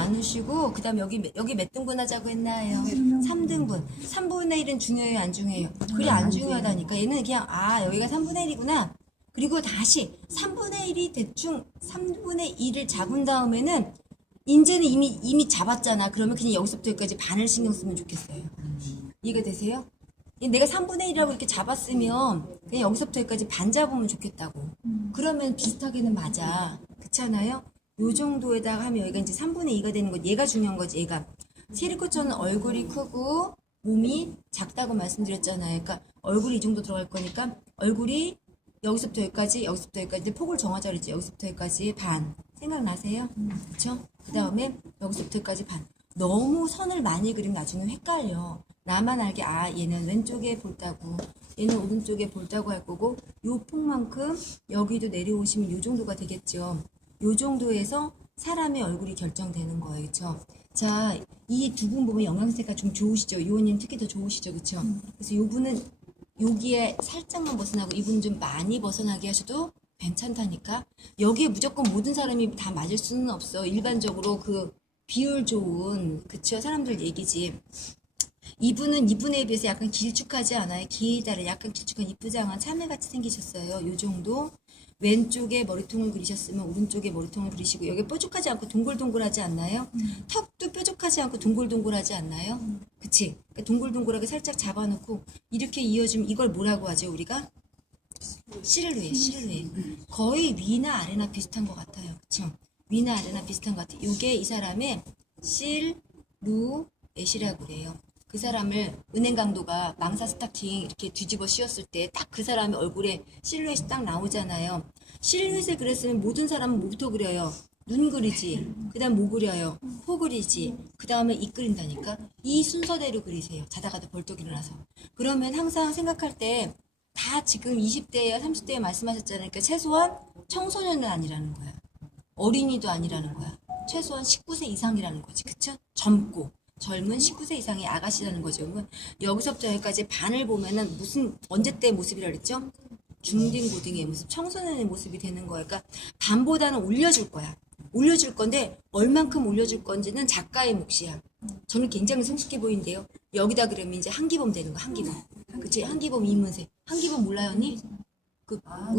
나누시고 그다음 여기 몇- 여기 몇 등분 하자고 했나요? 3등분. 3분의 1은 중요해요, 안 중요해요? 그래 안 중요하다니까. 얘는 그냥 아 여기가 3분의 1이구나. 그리고 다시 3분의 1이 대충 3분의 1을 잡은 다음에는 인제는 이미 이미 잡았잖아. 그러면 그냥 여기서부터 여기까지 반을 신경 쓰면 좋겠어요. 이해가 되세요? 내가 3분의 1이라고 이렇게 잡았으면 그냥 여기서부터 여기까지 반 잡으면 좋겠다고. 그러면 비슷하게는 맞아. 그렇지 않아요? 요 정도에다가 하면 여기가 이제 3분의 2가 되는 거 얘가 중요한 거지, 얘가. 세리코처는 얼굴이 크고 몸이 작다고 말씀드렸잖아요. 그러니까 얼굴이 이 정도 들어갈 거니까 얼굴이 여기서부터 여기까지, 여기서부터 여기까지 이제 폭을 정하자 그랬지. 여기서부터 여기까지 반. 생각나세요? 그쵸? 그 다음에 여기서부터 여기까지 반. 너무 선을 많이 그리면 나중에 헷갈려. 나만 알게, 아, 얘는 왼쪽에 볼따고, 얘는 오른쪽에 볼따고 할 거고, 요 폭만큼 여기도 내려오시면 요 정도가 되겠죠. 요 정도에서 사람의 얼굴이 결정되는 거예요. 그쵸? 자, 이 두 분 보면 영양세가 좀 좋으시죠? 요원님 특히 더 좋으시죠? 그쵸? 그래서 요 분은 여기에 살짝만 벗어나고 이분 좀 많이 벗어나게 하셔도 괜찮다니까. 여기에 무조건 모든 사람이 다 맞을 수는 없어. 일반적으로 그 비율 좋은 그쵸 사람들 얘기지. 이분은 이분에 비해서 약간 길쭉하지 않아요? 길다란 약간 길쭉한 않은 참외같이 생기셨어요. 요 정도. 왼쪽에 머리통을 그리셨으면 오른쪽에 머리통을 그리시고 여기 뾰족하지 않고 동글동글하지 않나요? 턱도 뾰족하지 않고 동글동글하지 않나요? 그치? 그러니까 동글동글하게 살짝 잡아놓고 이렇게 이어주면 이걸 뭐라고 하죠 우리가? 실루엣, 실루엣. 거의 위나 아래나 비슷한 것 같아요. 그쵸? 위나 아래나 비슷한 것 같아요. 이게 이 사람의 실루엣이라고 그래요. 그 사람을 은행 강도가 망사 스타킹 이렇게 뒤집어 씌웠을 때 딱 그 사람의 얼굴에 실루엣이 딱 나오잖아요. 실루엣을 그렸으면 모든 사람은 뭐부터 그려요? 눈 그리지. 그 다음 뭐 그려요? 코 그리지. 그 다음에 입 그린다니까? 이 순서대로 그리세요. 자다가도 벌떡 일어나서. 그러면 항상 생각할 때 다 지금 20대야 30대에 말씀하셨잖아요. 그러니까 최소한 청소년은 아니라는 거야. 어린이도 아니라는 거야. 최소한 19세 이상이라는 거지. 그쵸? 젊고. 젊은 19세 이상의 아가씨라는 거죠. 여기서부터 여기까지 반을 보면은 무슨, 언제 때 모습이라 그랬죠? 중딩 고딩의 모습, 청소년의 모습이 되는 거야. 그러니까 반보다는 올려줄 거야. 올려줄 건데 얼만큼 올려줄 건지는 작가의 몫이야. 저는 굉장히 성숙해 보이는데요. 여기다 그러면 이제 한기범 되는 거야. 한기범. 그치? 한기범 이문세. 한기범 몰라요, 언니? 그 어,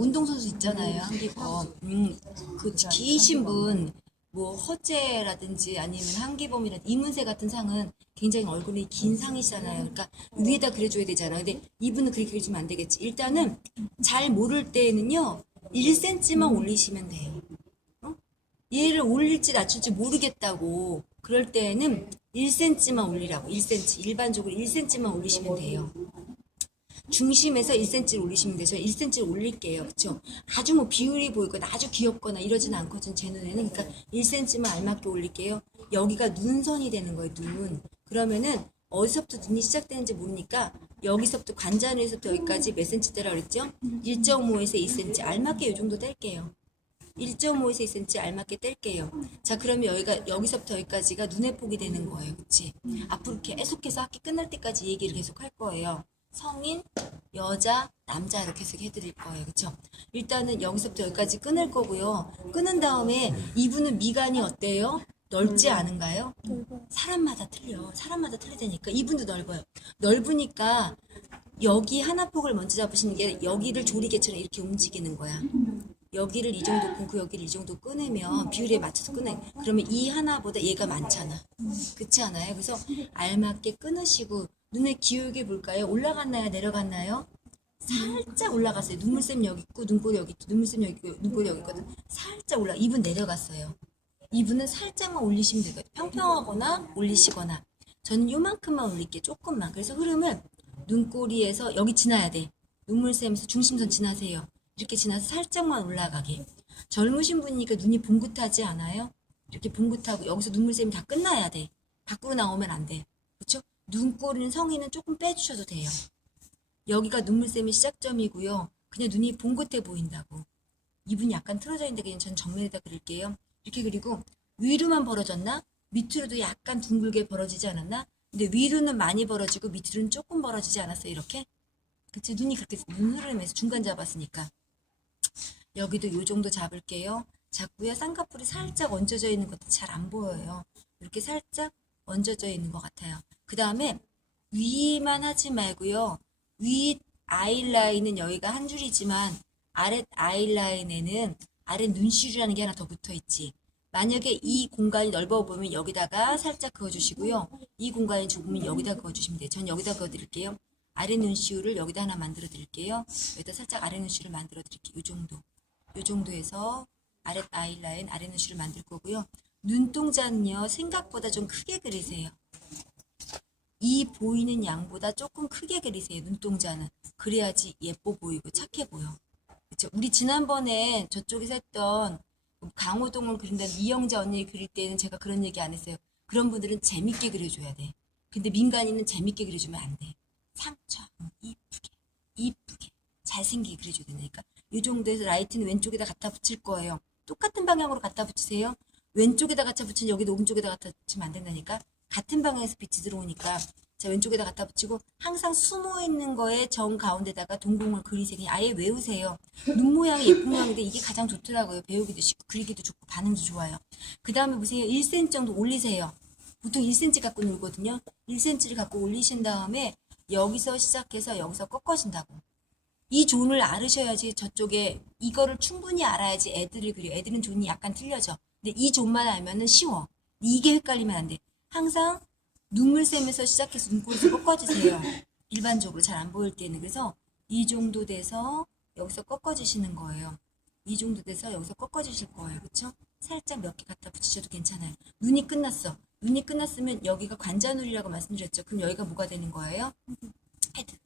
운동선수 있잖아요, 한기범. 음, 그 기신 분, 뭐 허재라든지 아니면 한기범이라든지 이문세 같은 상은 굉장히 얼굴이 긴 상이잖아요. 그러니까 위에다 그려줘야 되잖아. 근데 이분은 그렇게 그려주면 안 되겠지. 일단은 잘 모를 때는요, 1cm만 올리시면 돼요. 어? 얘를 올릴지 낮출지 모르겠다고. 그럴 때는 1cm만 올리라고. 1cm. 일반적으로 1cm만 올리시면 돼요. 중심에서 1cm를 올리시면 되죠. 1cm를 올릴게요. 그쵸? 아주 뭐 비율이 보이거나 아주 귀엽거나 이러진 않거든, 제 눈에는. 그러니까 1cm만 알맞게 올릴게요. 여기가 눈선이 되는 거예요, 눈. 그러면은 어디서부터 눈이 시작되는지 모르니까 여기서부터 관자놀이서부터 여기까지 몇 cm대라 그랬죠? 1.5에서 2cm 알맞게 이 정도 뗄게요. 1.5에서 2cm 알맞게 뗄게요. 자, 그러면 여기가 여기서부터 여기까지가 눈의 폭이 되는 거예요. 그치? 앞으로 계속해서 학기 끝날 때까지 얘기를 계속 할 거예요. 성인, 여자, 남자 이렇게 계속 해드릴 거예요. 그쵸? 일단은 여기서부터 여기까지 끊을 거고요. 끊은 다음에 이분은 미간이 어때요? 넓지 않은가요? 사람마다 틀려. 사람마다 틀리다니까. 이분도 넓어요. 넓으니까 여기 하나 폭을 먼저 잡으시는 게 여기를 조리개처럼 이렇게 움직이는 거야. 여기를 이 정도 끊고 여기를 이 정도 끊으면 비율에 맞춰서 끊어. 그러면 이 하나보다 얘가 많잖아. 그렇지 않아요? 그래서 알맞게 끊으시고 눈에 기울게 볼까요? 올라갔나요? 내려갔나요? 살짝 올라갔어요. 눈물샘 여기 있고 눈꼬리 여기 있고 눈물샘 여기 있고 눈꼬리 여기 있거든. 살짝 올라. 입은 내려갔어요. 이분은 살짝만 올리시면 되거든요. 평평하거나 올리시거나. 저는 요만큼만 올릴게요. 조금만. 그래서 흐름을 눈꼬리에서 여기 지나야 돼. 눈물샘에서 중심선 지나세요. 이렇게 지나서 살짝만 올라가게. 젊으신 분이니까 눈이 봉긋하지 않아요? 이렇게 봉긋하고 여기서 눈물샘이 다 끝나야 돼. 밖으로 나오면 안 돼. 그렇죠? 눈꼬리는 성인은 조금 빼주셔도 돼요. 여기가 눈물샘이 시작점이고요. 그냥 눈이 봉긋해 보인다고. 입은 약간 틀어져 있는데 그냥 전 정면에다 그릴게요. 이렇게 그리고 위로만 벌어졌나? 밑으로도 약간 둥글게 벌어지지 않았나? 근데 위로는 많이 벌어지고 밑으로는 조금 벌어지지 않았어요. 이렇게? 그치? 눈이 그렇게 눈 흐름에서 중간 잡았으니까. 여기도 요 정도 잡을게요. 작고요. 쌍꺼풀이 살짝 얹어져 있는 것도 잘 안 보여요. 이렇게 살짝 얹어져 있는 것 같아요. 그 다음에 위만 하지 말고요. 위 아이라인은 여기가 한 줄이지만 아랫 아이라인에는 아랫 눈시울이라는 게 하나 더 붙어 있지. 만약에 이 공간이 넓어 보면 여기다가 살짝 그어주시고요. 이 공간이 좁으면 여기다 그어주시면 돼요. 전 여기다 그어드릴게요. 아래 눈시울을 여기다 하나 만들어 드릴게요. 여기다 살짝 아래 눈시울을 만들어 드릴게요. 이 정도. 이 정도에서 아랫 아이라인 아래 눈시울을 만들 거고요. 눈동자는요. 생각보다 좀 크게 그리세요. 이 보이는 양보다 조금 크게 그리세요. 눈동자는. 그래야지 예뻐 보이고 착해 보여. 그쵸? 우리 지난번에 저쪽에서 했던 강호동을 그린다는 이영자 언니 그릴 때는 제가 그런 얘기 안 했어요. 그런 분들은 재밌게 그려줘야 돼. 근데 민간인은 재밌게 그려주면 안 돼. 상처, 이쁘게, 이쁘게, 잘생기게 그려줘야 되니까. 이 정도에서 라이트는 왼쪽에다 갖다 붙일 거예요. 똑같은 방향으로 갖다 붙이세요. 왼쪽에다 갖다 붙인 여기도 오른쪽에다 갖다 붙이면 안 된다니까. 같은 방향에서 빛이 들어오니까. 자, 왼쪽에다 갖다 붙이고 항상 숨어 있는 거에 정 가운데다가 동공을 그리세요. 그냥 아예 외우세요. 눈 모양이 예쁜 모양인데 이게 가장 좋더라고요. 배우기도 쉽고 그리기도 좋고 반응도 좋아요. 그 다음에 보세요. 1cm 정도 올리세요. 보통 1cm 갖고 놀거든요. 1cm를 갖고 올리신 다음에 여기서 시작해서 여기서 꺾어진다고. 이 존을 알으셔야지 저쪽에 이거를 충분히 알아야지 애들을 그려. 애들은 존이 약간 틀려져. 근데 이 존만 알면은 쉬워. 이게 헷갈리면 안 돼. 항상 눈물 샘에서 시작해서 눈꼬리에서 꺾어주세요. 일반적으로 잘 안 보일 때는. 그래서 이 정도 돼서 여기서 꺾어주시는 거예요. 이 정도 돼서 여기서 꺾어주실 거예요. 그쵸? 살짝 몇 개 갖다 붙이셔도 괜찮아요. 눈이 끝났어. 눈이 끝났으면 여기가 관자놀이라고 말씀드렸죠. 그럼 여기가 뭐가 되는 거예요? 헤드.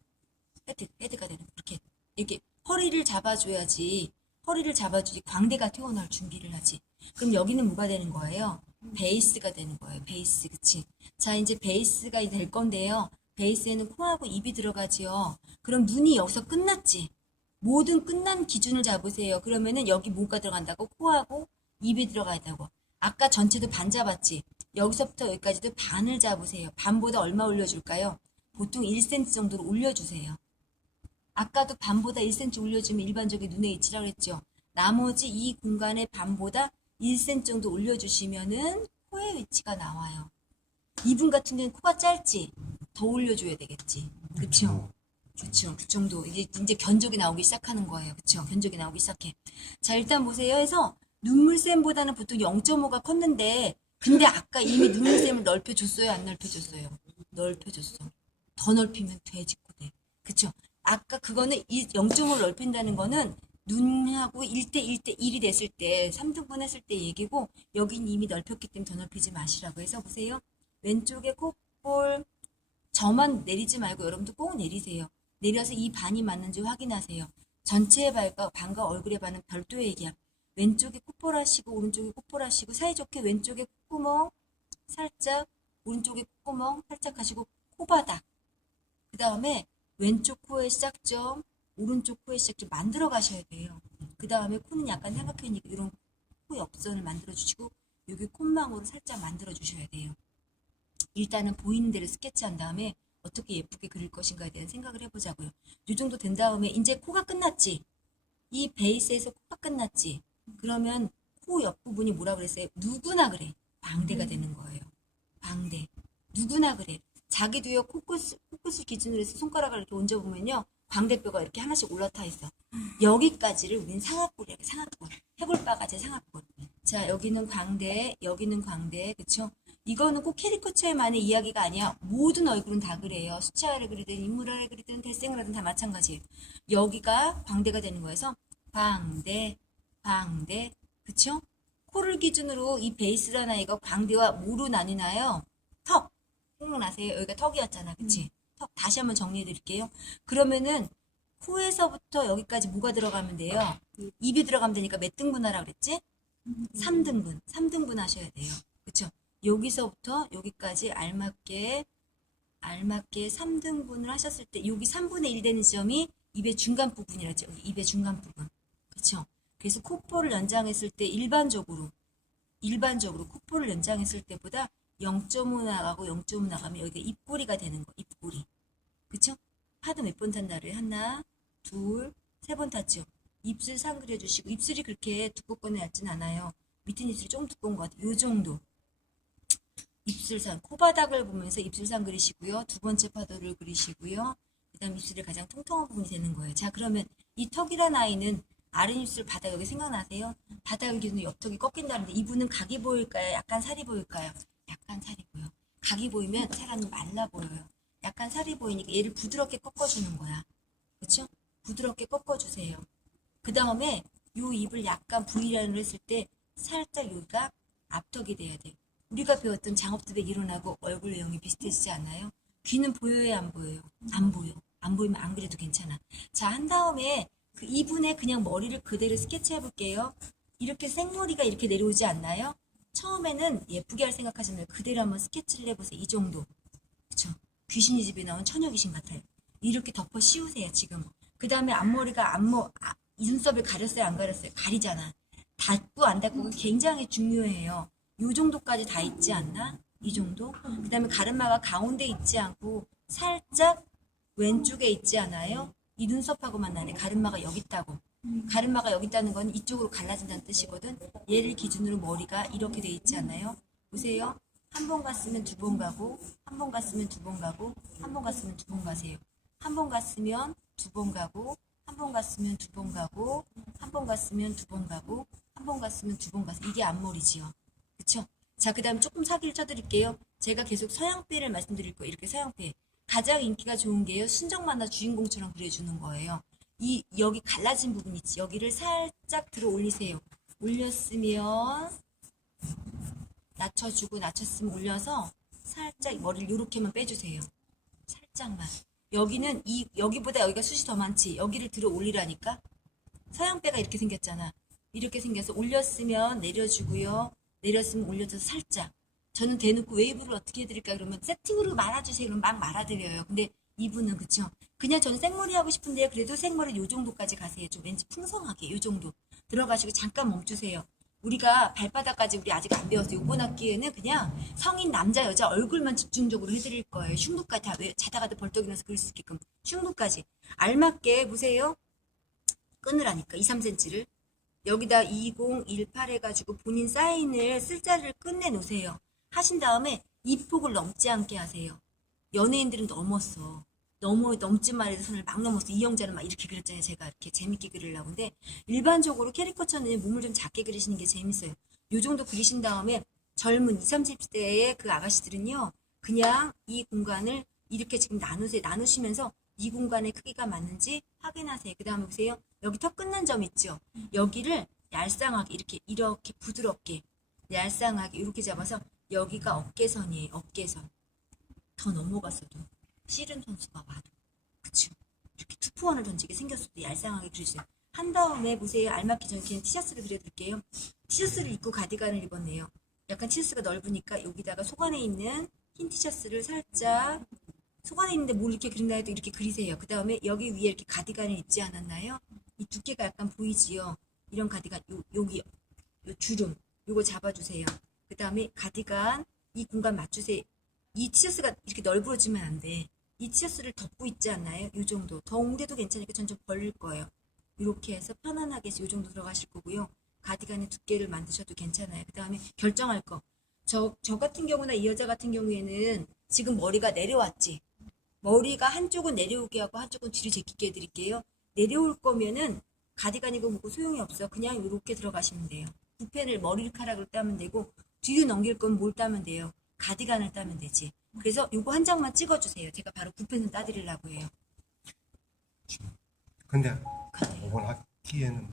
헤드, 헤드가 되는 거. 이렇게, 이렇게 허리를 잡아줘야지. 허리를 잡아주지 광대가 튀어나올 준비를 하지. 그럼 여기는 뭐가 되는 거예요? 베이스가 되는 거예요. 베이스, 그치? 자, 이제 베이스가 될 건데요. 베이스에는 코하고 입이 들어가지요. 그럼 눈이 여기서 끝났지? 모든 끝난 기준을 잡으세요. 그러면은 여기 뭐가 들어간다고? 코하고 입이 들어가 있다고. 아까 전체도 반 잡았지? 여기서부터 여기까지도 반을 잡으세요. 반보다 얼마 올려줄까요? 보통 1cm 정도로 올려주세요. 아까도 반보다 1cm 올려주면 일반적인 눈에 있지라고 했죠. 나머지 이 공간의 반보다 1cm 정도 올려주시면은 코의 위치가 나와요. 이분 같은 경우는 코가 짧지? 더 올려줘야 되겠지. 그쵸? 그쵸. 그 정도. 이제, 이제 견적이 나오기 시작하는 거예요. 그쵸? 견적이 나오기 시작해. 자, 일단 보세요. 해서 눈물샘보다는 보통 0.5가 컸는데, 근데 아까 이미 눈물샘을 넓혀줬어요? 안 넓혀줬어요? 넓혀줬어. 더 넓히면 돼지고 돼. 그쵸? 아까 그거는 이 0.5를 넓힌다는 거는 눈하고 1대 1대 1이 됐을 때 3등분 했을 때 얘기고 여긴 이미 넓혔기 때문에 더 넓히지 마시라고 해서 보세요. 왼쪽에 콧볼 저만 내리지 말고 여러분도 꼭 내리세요. 내려서 이 반이 맞는지 확인하세요. 전체의 발과 반과 얼굴의 반은 별도의 얘기야. 왼쪽에 콧볼 하시고 오른쪽에 콧볼 하시고 사이좋게 왼쪽에 콧구멍 살짝 오른쪽에 콧구멍 살짝 하시고 코바닥 그 다음에 왼쪽 코의 시작점 오른쪽 코의 시작점 만들어 가셔야 돼요. 그 다음에 코는 약간 삼각형이니까 이런 코 옆선을 만들어 주시고 여기 콧망울을 살짝 만들어 주셔야 돼요. 일단은 보이는 대로 스케치한 다음에 어떻게 예쁘게 그릴 것인가에 대한 생각을 해보자고요. 이 정도 된 다음에 이제 코가 끝났지. 이 베이스에서 코가 끝났지. 그러면 코 옆부분이 뭐라 그랬어요? 누구나 그래. 방대가 되는 거예요. 방대. 누구나 그래. 자기도요, 코끝, 코끝을 기준으로 해서 손가락을 이렇게 얹어보면요. 광대뼈가 이렇게 하나씩 올라타 있어. 여기까지를 우리는 상악골이야. 상악골. 해골바가지 상악골. 자, 여기는 광대, 여기는 광대. 그쵸? 이거는 꼭 캐리커처에만의 이야기가 아니야. 모든 얼굴은 다 그래요. 수치아를 그리든 인물아를 그리든 대생을 하든 다 마찬가지예요. 여기가 광대가 되는 거여서 광대, 광대, 그쵸? 코를 기준으로 이 베이스라는 아이가 광대와 뭐로 나뉘나요? 턱. 생각나세요? 여기가 턱이었잖아. 그치? 턱. 다시 한번 정리해 드릴게요. 그러면은 코에서부터 여기까지 뭐가 들어가면 돼요? 입이 들어가면 되니까 몇 등분 하라 그랬지? 3등분. 3등분 하셔야 돼요. 그쵸? 여기서부터 여기까지 알맞게 알맞게 3등분을 하셨을 때 여기 3분의 1 되는 지점이 입의 중간 부분이라죠. 입의 중간 부분. 그쵸? 그래서 콧볼을 연장했을 때 일반적으로 일반적으로 콧볼을 연장했을 때보다 0.5 나가고 0.5 나가면 여기가 입꼬리가 되는 거. 입 꼬리. 그쵸? 파도 몇 번 탄다를 하나, 둘, 세 번 탔죠. 입술 상 그려주시고 입술이 그렇게 두껍거나 얇진 않아요. 밑에 입술이 좀 두꺼운 것 같아요. 요 정도. 입술산, 코바닥을 보면서 입술산 그리시고요. 두 번째 파도를 그리시고요. 그 다음 입술이 가장 통통한 부분이 되는 거예요. 자, 그러면 이 턱이란 아이는 아랫입술 바닥 여기 생각나세요? 바닥을 기준으로 옆턱이 꺾인다는데 이분은 각이 보일까요? 약간 살이 보일까요? 약간 살이 보여. 각이 보이면 사람이 말라 보여요. 약간 살이 보이니까 얘를 부드럽게 꺾어주는 거야. 그렇죠? 부드럽게 꺾어주세요. 그 다음에 요 입을 약간 V라인으로 했을 때 살짝 여기가 앞턱이 돼야 돼. 우리가 배웠던 장업두백 일어나고 얼굴 내용이 비슷해지지 않아요? 귀는 보여요, 안 보여요? 안 보여. 안 보이면 안 그래도 괜찮아. 자, 한 다음에 그 이분의 그냥 머리를 그대로 스케치해 볼게요. 이렇게 생머리가 이렇게 내려오지 않나요? 처음에는 예쁘게 할 생각하시면 그대로 한번 스케치를 해보세요. 이 정도. 귀신이 집에 나온 처녀 귀신 같아요. 이렇게 덮어 씌우세요, 지금. 그 다음에 앞머리가 앞머, 아, 이 눈썹을 가렸어요, 안 가렸어요? 가리잖아. 닫고 안 닫고가 굉장히 중요해요. 요 정도까지 다 있지 않나? 이 정도? 그 다음에 가르마가 가운데 있지 않고 살짝 왼쪽에 있지 않아요? 이 눈썹하고 만 나네. 가르마가 여기 있다고. 가르마가 여기 있다는 건 이쪽으로 갈라진다는 뜻이거든. 얘를 기준으로 머리가 이렇게 돼 있지 않나요? 보세요. 한 번 갔으면 두 번 가고, 한 번 갔으면 두 번 가고, 한 번 갔으면 두 번 가세요. 한 번 갔으면 두 번 가고, 한 번 갔으면 두 번 가고, 한 번 갔으면 두 번 가고, 한 번 갔으면 두 번 가세요. 이게 앞머리지요. 그쵸? 자, 그 다음 조금 사기를 쳐드릴게요. 제가 계속 서양패를 말씀드릴 거예요. 이렇게 서양패. 가장 인기가 좋은 게요. 순정 만화 주인공처럼 그려주는 거예요. 이, 여기 갈라진 부분 있지. 여기를 살짝 들어 올리세요. 올렸으면, 낮춰주고, 낮췄으면 올려서, 살짝 머리를 요렇게만 빼주세요. 살짝만. 여기는 이, 여기보다 여기가 숱이 더 많지. 여기를 들어 올리라니까. 서양패가 이렇게 생겼잖아. 이렇게 생겨서 올렸으면 내려주고요. 내렸으면 올려줘서 살짝. 저는 대놓고 웨이브를 어떻게 해드릴까 그러면 세팅으로 말아주세요. 그럼 막 말아드려요. 근데 이분은 그쵸? 그냥 저는 생머리 하고 싶은데 그래도 생머리 요 정도까지 가세요. 좀 왠지 풍성하게 요 정도 들어가시고 잠깐 멈추세요. 우리가 발바닥까지 우리 아직 안 배웠어요. 이번 학기에는 그냥 성인 남자 여자 얼굴만 집중적으로 해드릴 거예요. 흉부까지 다 왜 자다가도 벌떡 일어나서 그릴 수 있게끔 흉부까지 알맞게 보세요. 끊으라니까 2, 3cm를 여기다 2018 해가지고 본인 사인을 쓸자를 끝내 놓으세요. 하신 다음에 이 폭을 넘지 않게 하세요. 연예인들은 넘었어. 넘어 넘지 말해서 손을 막 넘었어. 이영자는 막 이렇게 그렸잖아요. 제가 이렇게 재밌게 그리려고. 근데 일반적으로 캐리커처는 몸을 좀 작게 그리시는 게 재밌어요. 요 정도 그리신 다음에 젊은 20, 30대의 그 아가씨들은요. 그냥 이 공간을 이렇게 지금 나누세요. 나누시면서 이 공간의 크기가 맞는지 확인하세요. 그 다음에 보세요. 여기 턱 끝난 점 있죠? 여기를 얄쌍하게 이렇게 이렇게 부드럽게 얄쌍하게 이렇게 잡아서 여기가 어깨선이에요. 어깨선. 더 넘어갔어도 씨름 선수가 와도 그쵸? 이렇게 투포원을 던지게 생겼어도 얄쌍하게 그려주세요. 한 다음에 보세요. 알맞기 전에 그냥 티셔츠를 그려드릴게요. 티셔츠를 입고 가디건을 입었네요. 약간 티셔츠가 넓으니까 여기다가 속 안에 있는 흰 티셔츠를 살짝 속 안에 있는데 뭘 이렇게 그린다 해도 이렇게 그리세요. 그 다음에 여기 위에 이렇게 가디건을 입지 않았나요? 이 두께가 약간 보이지요? 이런 가디건, 요, 여기, 요 주름, 요거 잡아주세요. 그 다음에 가디건, 이 공간 맞추세요. 이 티셔츠가 이렇게 널브러지면 안 돼. 이 티셔츠를 덮고 있지 않나요? 요 정도. 더 옹대도 괜찮으니까 전 좀 벌릴 거예요. 이렇게 해서 편안하게 해서 요 정도 들어가실 거고요. 가디건의 두께를 만드셔도 괜찮아요. 그 다음에 결정할 거. 저, 저 같은 경우나 이 여자 같은 경우에는 지금 머리가 내려왔지. 머리가 한쪽은 내려오게 하고 한쪽은 뒤로 제끼게 해드릴게요. 내려올 거면은 가디건이고 뭐고 소용이 없어요. 그냥 이렇게 들어가시면 돼요. 붓펜을 머리카락으로 따면 되고 뒤로 넘길 건 뭘 따면 돼요. 가디건을 따면 되지. 그래서 요거 한 장만 찍어주세요. 제가 바로 붓펜을 따드리려고 해요. 근데 가디건. 이번 학기에는